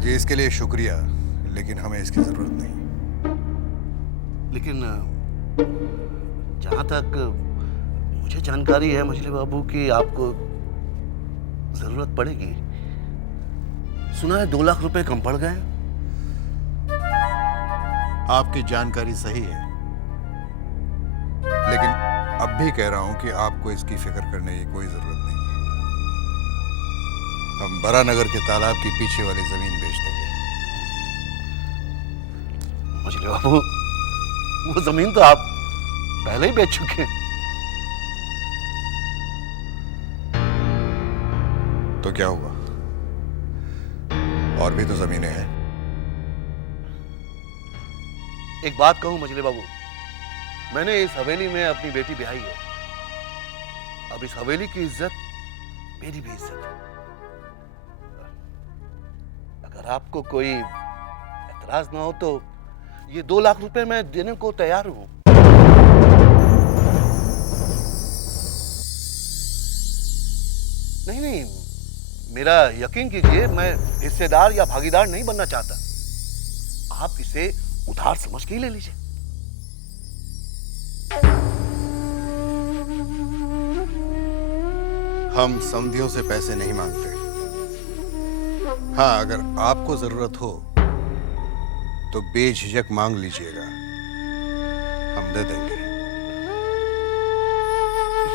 जी, इसके लिए शुक्रिया, लेकिन हमें इसकी जरूरत नहीं। लेकिन जहां तक मुझे जानकारी है मछली बाबू की आपको जरूरत पड़ेगी। सुना है 2 लाख रुपए कम पड़ गए। आपकी जानकारी सही है, लेकिन अब भी कह रहा हूं कि आपको इसकी फिक्र करने की कोई जरूरत नहीं है। हम बरानगर के तालाब के पीछे वाली जमीन बेच देंगे। मछली बाबू, वो जमीन तो आप पहले ही बेच चुके हैं। तो क्या हुआ, और भी तो जमीनें हैं। एक बात कहूं मछली बाबू, मैंने इस हवेली में अपनी बेटी ब्याही है। अब इस हवेली की इज्जत मेरी भी इज्जत है। अगर आपको कोई एतराज ना हो तो ये 2 लाख रुपए मैं देने को तैयार हूं। नहीं नहीं, मेरा यकीन कीजिए, मैं हिस्सेदार या भागीदार नहीं बनना चाहता। आप इसे उधार समझ के ही ले लीजिए। हम समधियों से पैसे नहीं मांगते। हाँ, अगर आपको जरूरत हो तो बेझिझक मांग लीजिएगा, हम दे देंगे।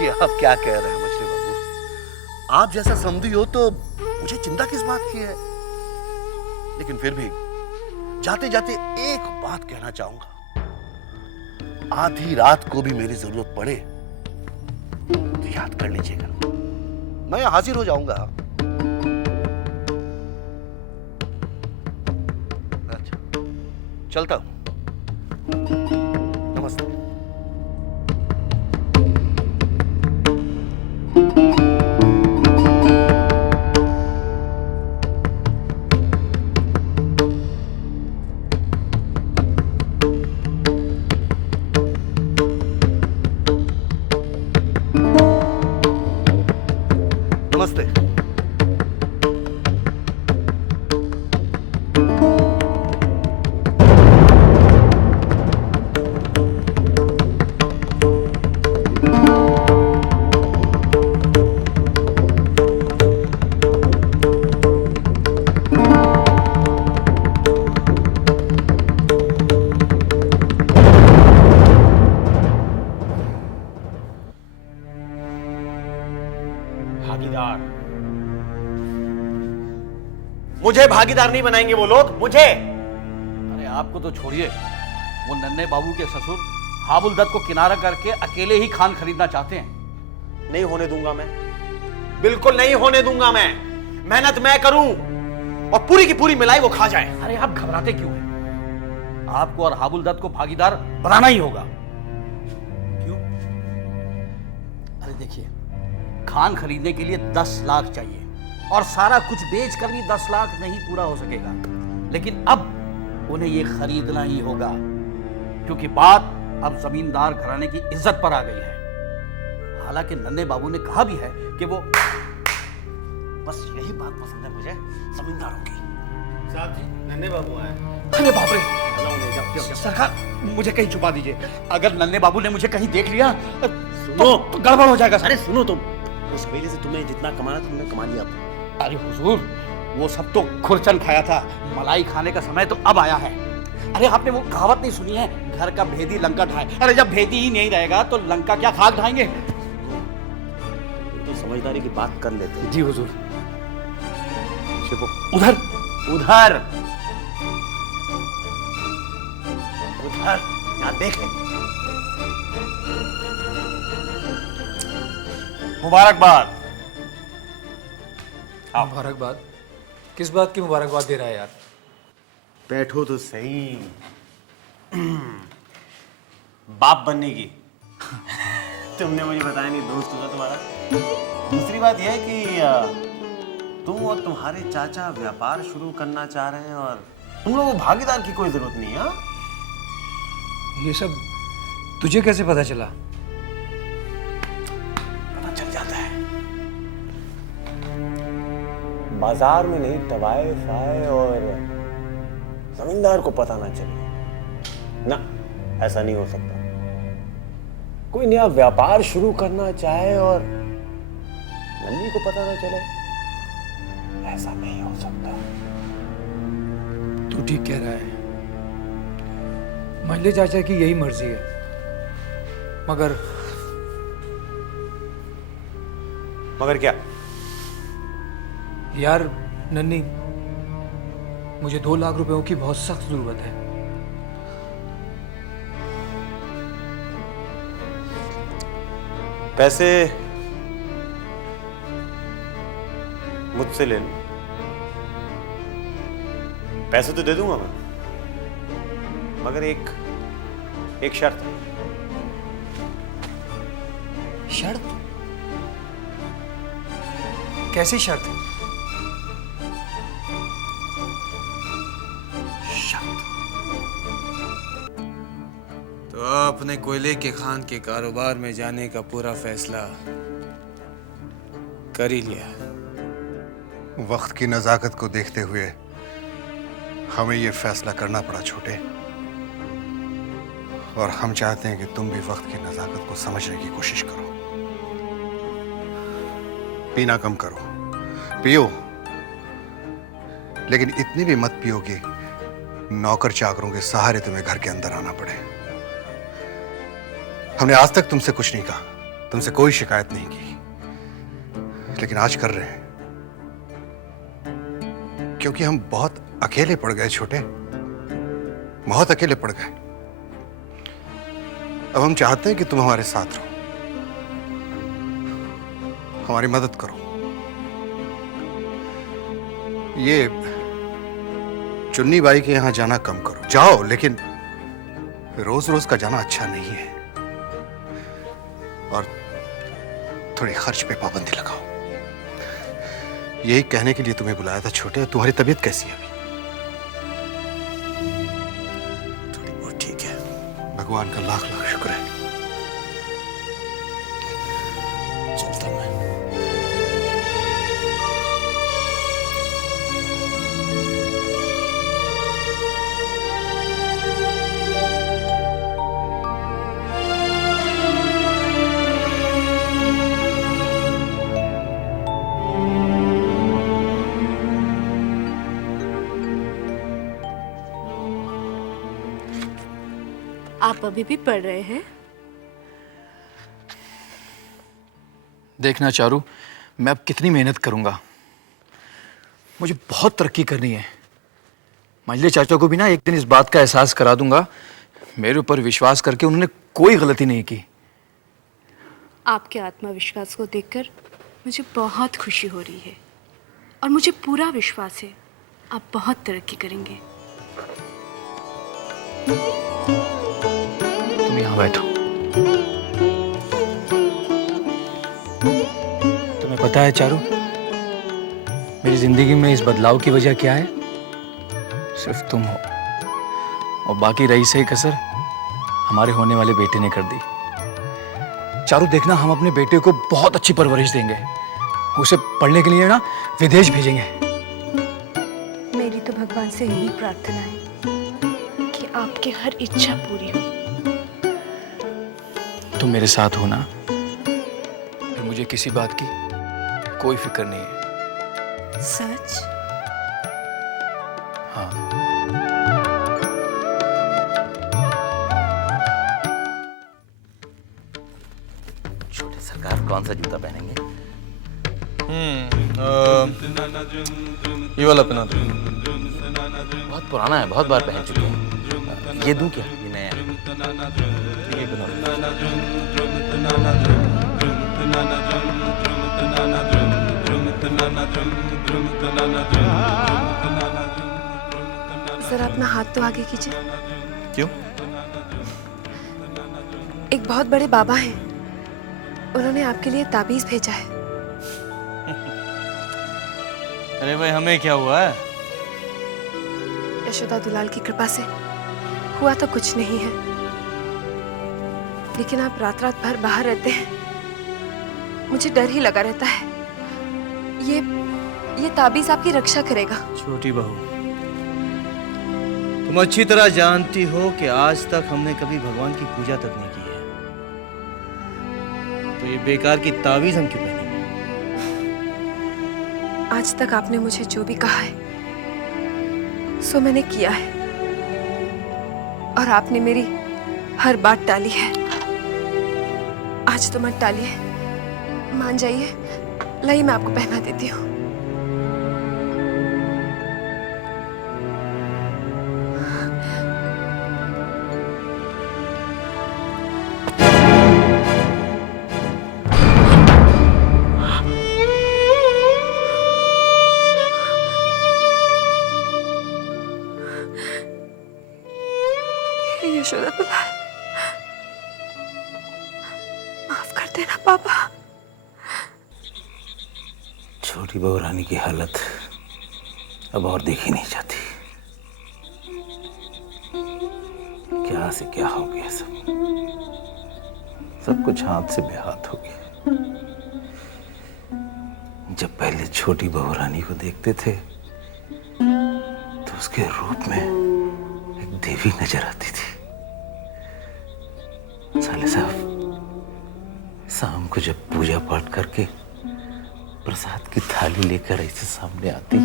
ये आप क्या कह रहे हैं मछली बाबू? आप जैसा समझी हो तो मुझे चिंता किस बात की है। लेकिन फिर भी जाते जाते एक बात कहना चाहूंगा, आधी रात को भी मेरी जरूरत पड़े तो याद कर लीजिएगा, मैं हाजिर हो जाऊंगा। अच्छा, चलता हूं। नमस्ते। नमस्ते। भागीदार? मुझे भागीदार नहीं बनाएंगे वो लोग, मुझे। अरे आपको तो छोड़िए, वो नन्हे बाबू के ससुर हाबुल दत्त को किनारा करके अकेले ही खान खरीदना चाहते हैं। नहीं होने दूंगा मैं, बिल्कुल नहीं होने दूंगा मैं। मेहनत मैं करूं और पूरी की पूरी मिलाई वो खा जाए। अरे आप घबराते क्यों हैं? आपको और हाबुल दत्त को भागीदार बनाना ही होगा। क्यों? अरे देखिए, खान खरीदने के लिए 10 लाख चाहिए और सारा कुछ बेच कर भी 10 लाख नहीं पूरा हो सकेगा। लेकिन अब उन्हें यह खरीदना ही होगा, क्योंकि बात अब जमींदार घराने की इज्जत पर आ गई है। हालांकि नन्हे बाबू ने कहा भी है कि वो, बस यही बात पसंद है मुझे जमींदारों की। साहब जी, नन्हे बाबू आए। अरे बाप रे, सरकार मुझे कहीं छुपा दीजिए। अगर नन्हे बाबू ने मुझे कहीं देख लिया तो गड़बड़ हो जाएगा। अरे सुनो तुम, उस वेले से तुम्हें जितना कमाना था तुमने कमा लिया। अरे हुजूर, वो सब तो खुरचन खाया था, मलाई खाने का समय तो अब आया है। अरे आपने वो कहावत नहीं सुनी है, घर का भेदी लंका ढाए? अरे जब भेदी ही नहीं रहेगा तो लंका क्या खाक ढाएंगे? तो समझदारी की बात कर लेते हैं। जी हुजूर। शिपो, उधर उधर उधर, यहाँ देखें। मुबारकबाद। मुबारकबाद? किस बात की मुबारकबाद दे रहा है यार? बैठो तो सही। बाप बनने की तुमने मुझे बताया नहीं, दोस्त होगा तुम्हारा। दूसरी बात यह है कि तुम और तुम्हारे चाचा व्यापार शुरू करना चाह रहे हैं और तुम लोगों को भागीदार की कोई जरूरत नहीं है। ये सब तुझे कैसे पता चला? पता चल जाता है। बाजार में नहीं तवाइफ आए और जमींदार को पता ना चले। ना, ऐसा नहीं हो सकता। कोई नया व्यापार शुरू करना चाहे और नन्ही को पता ना चले, ऐसा नहीं हो सकता। तू ठीक कह रहा है। मंजले चाचा की यही मर्जी है, मगर क्या? यार नन्ही, मुझे 2 लाख रुपयों की बहुत सख्त जरूरत है। पैसे मुझसे ले लो। पैसे तो दे दूंगा मैं, मगर एक शर्त है। शर्त? कैसी शर्त? तो अपने कोयले के खान के कारोबार में जाने का पूरा फैसला कर ही लिया। वक्त की नजाकत को देखते हुए हमें ये फैसला करना पड़ा छोटे, और हम चाहते हैं कि तुम भी वक्त की नजाकत को समझने की कोशिश करो। पीना कम करो, पियो, लेकिन इतनी भी मत पियो कि नौकर चाकरों के सहारे तुम्हें घर के अंदर आना पड़े। हमने आज तक तुमसे कुछ नहीं कहा, तुमसे कोई शिकायत नहीं की, लेकिन आज कर रहे हैं क्योंकि हम बहुत अकेले पड़ गए छोटे, बहुत अकेले पड़ गए। अब हम चाहते हैं कि तुम हमारे साथ रहो, हमारी मदद करो। ये चुन्नी बाई के यहां जाना कम करो, जाओ, लेकिन रोज रोज का जाना अच्छा नहीं है, और थोड़ी खर्च पे पाबंदी लगाओ। यही कहने के लिए तुम्हें बुलाया था छोटे। तुम्हारी तबीयत कैसी है अभी? थोड़ी बहुत ठीक है। भगवान का लाख लाख शुक्र है। चलता मैं। आप अभी भी पढ़ रहे हैं? देखना चारू, मैं अब कितनी मेहनत करूंगा। मुझे बहुत तरक्की करनी है। मंजले चाचा को भी ना एक दिन इस बात का एहसास करा दूंगा। मेरे ऊपर विश्वास करके उन्होंने कोई गलती नहीं की। आपके आत्मविश्वास को देखकर मुझे बहुत खुशी हो रही है, और मुझे पूरा विश्वास है आप बहुत तरक्की करेंगे। तुम यहाँ बैठो। तुम्हें पता है चारू, मेरी जिंदगी में इस बदलाव की वजह क्या है? सिर्फ तुम हो, और बाकी रही सही कसर हमारे होने वाले बेटे ने कर दी। चारू देखना, हम अपने बेटे को बहुत अच्छी परवरिश देंगे। उसे पढ़ने के लिए ना विदेश भेजेंगे। मेरी तो भगवान से यही प्रार्थना है कि आपकी हर इच्छा पूरी हो। तुम मेरे साथ हो ना, फिर मुझे किसी बात की कोई फिक्र नहीं है। सच? हाँ। छोटे सरकार कौन सा जूता पहनेंगे? ये वाला पहना दो। बहुत पुराना है, बहुत बार पहन चुके हैं। ये दूं क्या? ये नया है। ये बना जरा अपना हाथ तो आगे कीजिए। क्यों? एक बहुत बड़े बाबा हैं, उन्होंने आपके लिए ताबीज भेजा है। अरे भाई, हमें क्या हुआ है? यशोदा दुलाल की कृपा से हुआ तो कुछ नहीं है, लेकिन आप रात रात भर बाहर रहते हैं, मुझे डर ही लगा रहता है। ये ताबीज आपकी रक्षा करेगा। छोटी बहू, तुम अच्छी तरह जानती हो कि आज तक हमने कभी भगवान की पूजा तक नहीं की है, तो ये बेकार की ताबीज हम क्यों पहनेंगे? आज तक आपने मुझे जो भी कहा है सो मैंने किया है, और आपने मेरी हर बात टाली है। आज तो मत टालिए, मान जाइए। लाइए मैं आपको पहना देती हूँ। यशोदा दुलाल, माफ कर देना पापा। छोटी बहू रानी की हालत अब और देखी नहीं जाती। क्या से क्या हो गया, सब कुछ हाथ से बेहाथ हो गया। जब पहले छोटी बहू रानी को देखते थे तो उसके रूप में एक देवी नजर आती थी। साले साहब शाम को जब पूजा पाठ करके प्रसाद की थाली लेकर ऐसे सामने आती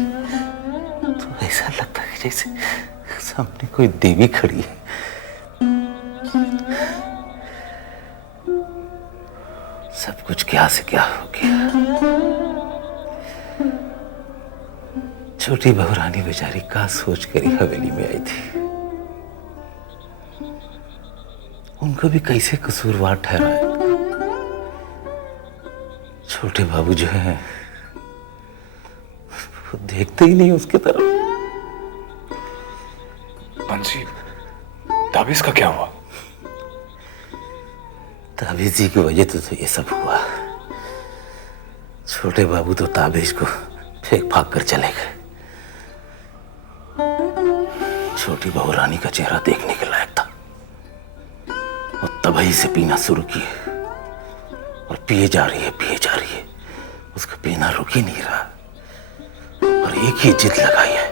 तो ऐसा लगता है जैसे सामने कोई देवी खड़ी है। सब कुछ क्या से क्या हो गया। छोटी बहू रानी बेचारी का सोच कर ही हवेली में आई थी। उनको भी कैसे कसूरवार ठहराए। छोटे बाबू जो है वो देखते ही नहीं उसके तरफ। बंसी, ताबीज का क्या हुआ? ताबीज जी की वजह तो ये सब हुआ। छोटे बाबू तो ताबीज को फेंक फाक कर चले गए। छोटी बहू रानी का चेहरा देखने के लायक था। वो तभी से पीना शुरू किए और पिए जा रही है, पिए जा रही है। उसका पीना रुक ही नहीं रहा और एक ही जिद लगाई है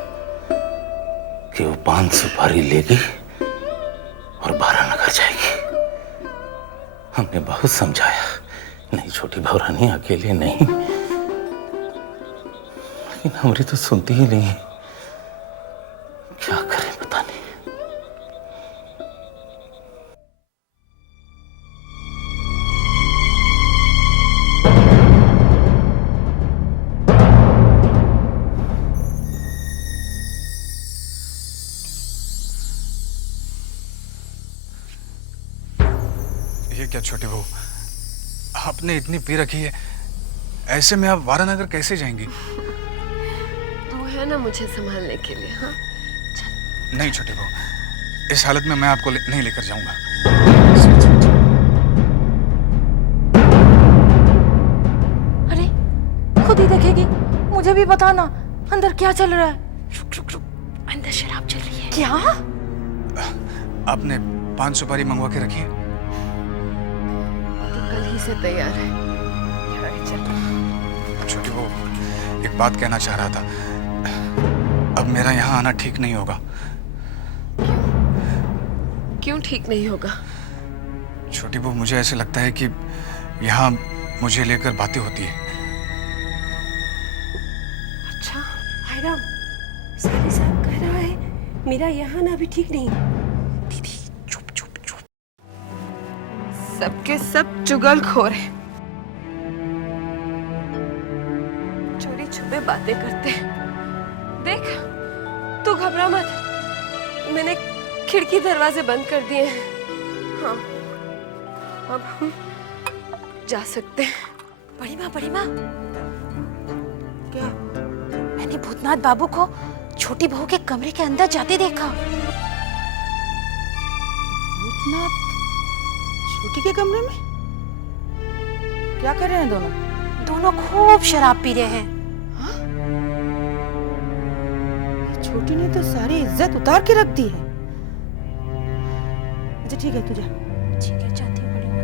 कि वो 5 सुपारी लेगी और 12 नगर जाएगी। हमने बहुत समझाया, नहीं छोटी बहू रानी अकेले नहीं, लेकिन हमारी तो सुनती ही नहीं। क्या करें पता नहीं। ये क्या छोटी बहू, आपने इतनी पी रखी है, ऐसे में आप वारानगर कैसे जाएंगी? तू है ना मुझे संभालने के लिए। हाँ नहीं छोटी बहू, इस हालत में मैं आपको नहीं लेकर जाऊंगा। अरे खुद ही देखेगी, मुझे भी बताना अंदर क्या चल रहा है। रुक रुक रुक, अंदर शराब चल रही है। क्या? आपने 5 सुपारी मंगवा के रखी है? तो कल ही से तैयार है। चल। छोटी बहू, एक बात कहना चाह रहा था। अब मेरा यहाँ आना ठीक नहीं होगा। क्यों ठीक नहीं होगा? छोटी बहू, मुझे ऐसे लगता है कि यहाँ मुझे लेकर बातें होती है। अच्छा, भाईराम, साली साहब कह रहा है मेरा यहाँ ना भी ठीक नहीं। दीदी चुप चुप चुप। सबके सब चुगलखोर हैं, चोरी छुपे बातें करते हैं। देख, तू घबरा मत, मैंने खिड़की दरवाजे बंद कर दिए हैं। हाँ, अब हम जा सकते हैं। बड़ी माँ, क्या? मैंने भूतनाथ बाबू को छोटी बहू के कमरे के अंदर जाते देखा। भूतनाथ छोटी के कमरे में क्या कर रहे हैं दोनों? दोनों खूब शराब पी रहे हैं। छोटी ने तो सारी इज्जत उतार के रख दी है। अच्छा ठीक है, तू जा। ठीक है, जाती हूँ बड़ी माँ।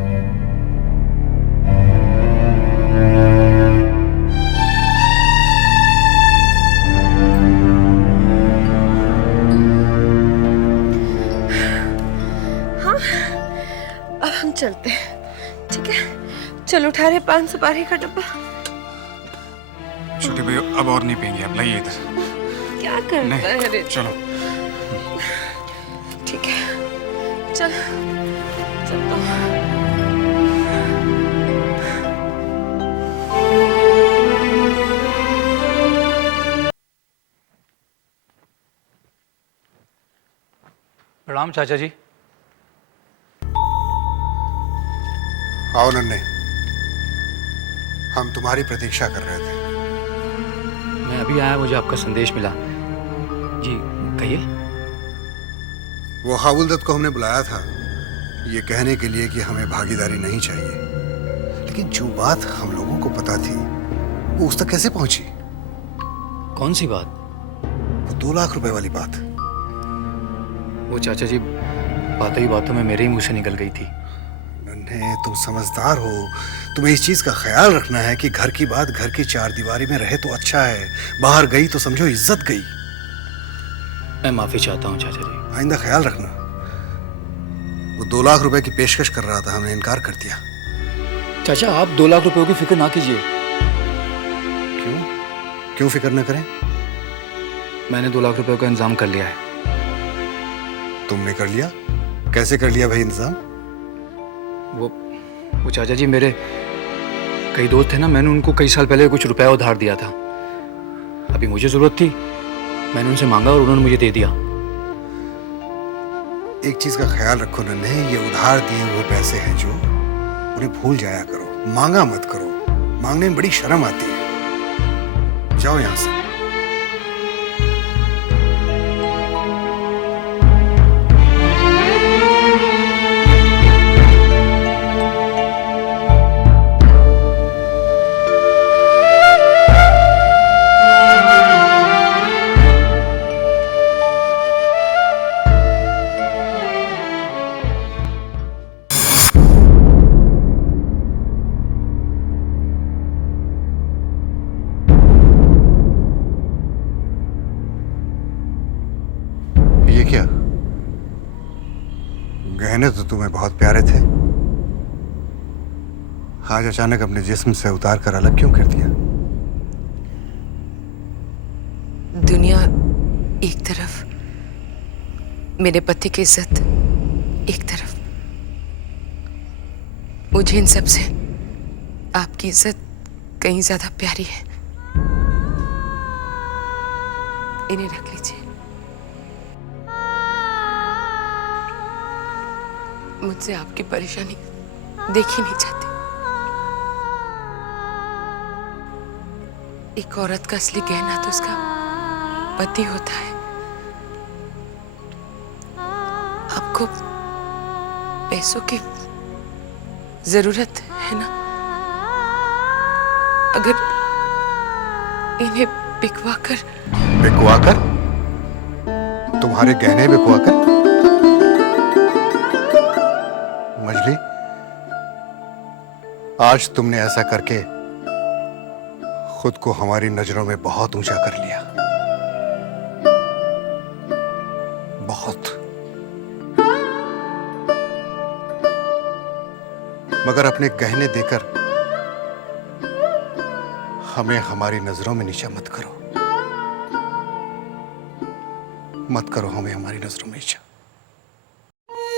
चलते हैं, ठीक है? चल उठा रहे 5 सुपारी का डब्बा। छोटे भाई अब और नहीं पियेंगे, अब लाइए इधर। क्या करता है रे? चलो ठीक है, चल चल तो। प्रणाम चाचा जी। आओ नन्हे, हम तुम्हारी प्रतीक्षा कर रहे थे। मैं अभी आया, मुझे आपका संदेश मिला। जी कहिए। वो हाबुल दत्त को हमने बुलाया था ये कहने के लिए कि हमें भागीदारी नहीं चाहिए, लेकिन जो बात हम लोगों को पता थी वो उस तक कैसे पहुंची? कौन सी बात? वो 2 लाख रुपए वाली बात। वो चाचा जी बातों ही बातों में मेरे ही मुंह से निकल गई थी। नन्हे, तुम समझदार हो, तुम्हें इस चीज का ख्याल रखना है कि घर की बात घर की 4 दीवारी में रहे तो अच्छा है, बाहर गई तो समझो इज्जत गई। मैं माफी चाहता हूँ चाचा जी। आइंदा ख्याल रखना। वो 2 लाख रुपए की पेशकश कर रहा था, हमने इनकार कर दिया। चाचा आप 2 लाख रुपयों की फिक्र ना कीजिए। क्यों फिक्र न करें? मैंने 2 लाख रुपयों का इंतजाम कर लिया है। तुमने कर लिया? कैसे कर लिया भाई इंतजाम? वो चाचा जी मेरे कई दोस्त थे ना, मैंने उनको कई साल पहले कुछ रुपया उधार दिया था। अभी मुझे जरूरत थी, मैंने उनसे मांगा और उन्होंने मुझे दे दिया। एक चीज का ख्याल रखो नन्हे, ये उधार दिए हुए पैसे हैं जो, उन्हें भूल जाया करो, मांगा मत करो। मांगने में बड़ी शर्म आती है। जाओ यहां से। ये क्या? गहने तो तुम्हें बहुत प्यारे थे, आज अचानक अपने जिस्म से उतार कर अलग क्यों कर दिया? दुनिया एक तरफ, मेरे पति की इज्जत एक तरफ। मुझे इन सब से आपकी इज्जत कहीं ज्यादा प्यारी है। इन्हें रख लीजिए। मुझसे आपकी परेशानी देखी नहीं जाती। एक औरत का असली गहना तो उसका पति होता है। आपको पैसों की जरूरत है ना? अगर इन्हें बिकवा कर तुम्हारे गहने बिकवा कर? मजली, आज तुमने ऐसा करके खुद को हमारी नजरों में बहुत ऊंचा कर लिया, बहुत। मगर अपने गहने देकर हमें हमारी नजरों में नीचा मत करो, मत करो हमें हमारी नजरों में नीचा।